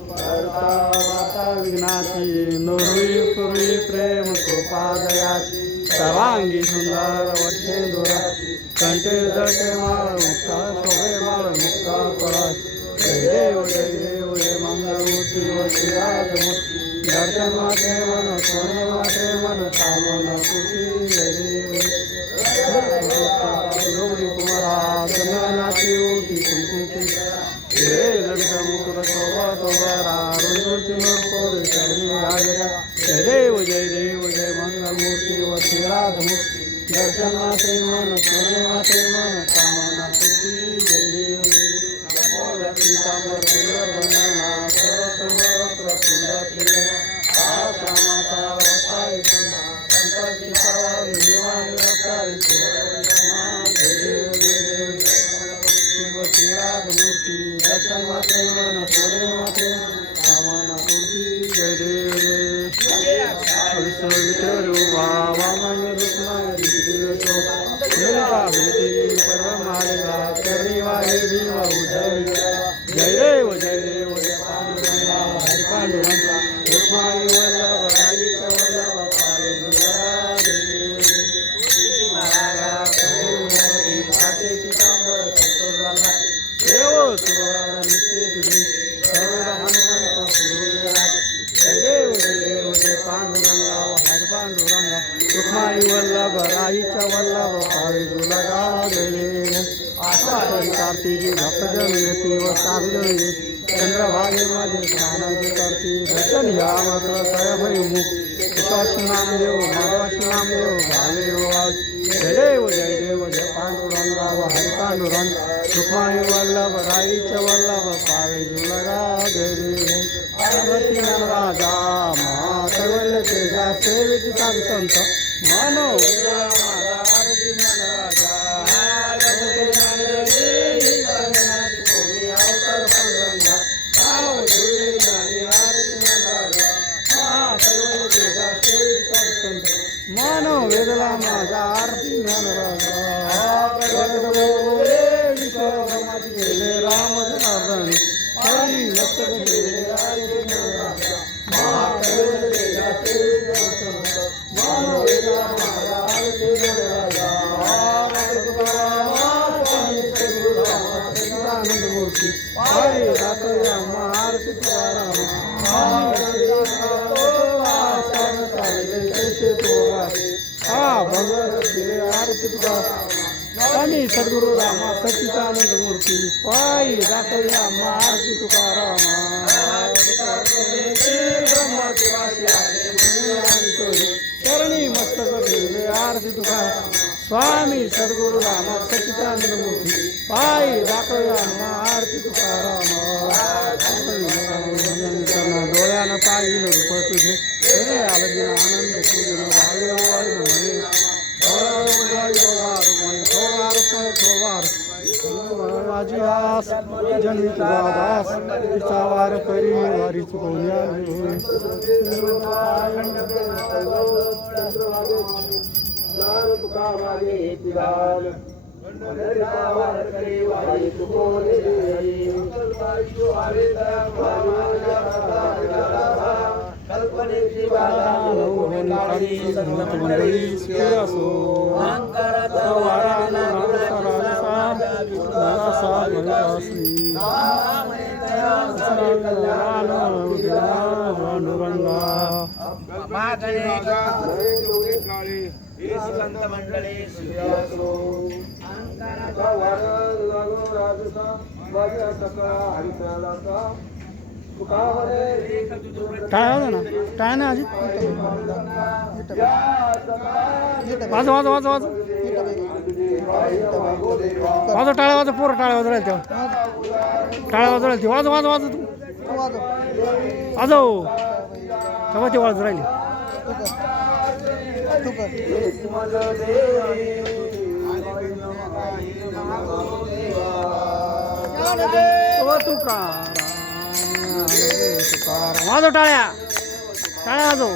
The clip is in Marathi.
वार्ता विघ्नाची नुरवी पूर्वी प्रेम कृपा दयाची सर्वांगी सुंदर वक्षेंदुराची कंठे जळके माळ मुक्ता शोभे माळ मुक्ता फळाची जय देव जय मंगलमूर्ती व श्रीराजमूर्ती दर्शन माते मन सोने माते मन कामन तुझी जय देव योगी कुमारा चंदनाची ओटी कुंकुमची हे ललित मुकुट शोभा तोबरा रुंदूची नरकोर चरणी आगऱ्या जय देव जय मंगलमूर्ती व श्रीराजमूर्ती दर्शन माते मन सोने माते मन कामना तुझी जय देव पीतांबर सुंदर वंदना सर्व सुंदर प्रिय आश्रमाचा वसाई सुना संतांची सावारी देवानी रक्षारी शिव श्रीराजमूर्ती दर्शन माते मन सोने माते कामना तुझी जय देव विठ्ठल वामन रुक्माई दिव्यशो ललिता भेटी पर्व मालिका चरणी वागे भीम उदय जय देव जय पांडुरंगा हरि पांडुरंगा रुक्माई वल्लभ राईच वल्लभ पावे महाराजा काटे पितांबर कस्तुरला देव सुरवार नित्य तुझी सर्व हनुमंत पुरुषा जय देव पांडुरंगा हरि पांडुरंगा रुक्माई वल्लभ राईच वल्लभ पावे दुलगा जय देव आषाढी कार्तिकी भक्तजन येते व साधजन येते चंद्रभागेमध्ये स्नानाचे करते दर्शन या मात्र स्वयंभरी मुख विश्वासी नामदेव माधवाशी नामदेव भावे वाज जय देव जय पांडुरंगा व हरि पांडुरंग रुक्माई वल्लभ राईच वल्लभ पावे जुलगा जय देव पार्वती राजा महाकैवल्य तेजा सेवेची साधू संत मानव आरती राजा मानव वेदला माझा आरती ज्ञानराजा ईश्वर ब्रह्माची गेले राम जनार्दन हरी मस्तक गेले मानव वेदला माझा आरती ज्ञानराजा आनंद मूर्ती हरी दातया आरती तुकाराम स्वामी सद्गुरु रामा सच्चिदानंद मूर्ती पायी दाखवया आरती तुकाराम चरणी मस्तक ठेवले आरती तुकाराम स्वामी सद्गुरु रामा सच्चिदानंद मूर्ती पायी दाखवया आरती तुकाराम डोळ्यानं पाहिलं रूप तुझे आलजीन आनंद तुझे भावे म्हणे माझी आस जन्मी तुझा दास तिचा वार करी वारी चुकवल्या टाळ्या ना टाळ्या ना अजित वाजव वाजव वाजव वाजव वाजव टाळ्या वाजव पोरं टाळ्या वाजव राहील तेव्हा टाळ्या वाजव राहील वाजव वाजव वाजव तू वाजव तेव्हा ते वाजव राहिली वाजव टाळ्या टाळ्या वाजव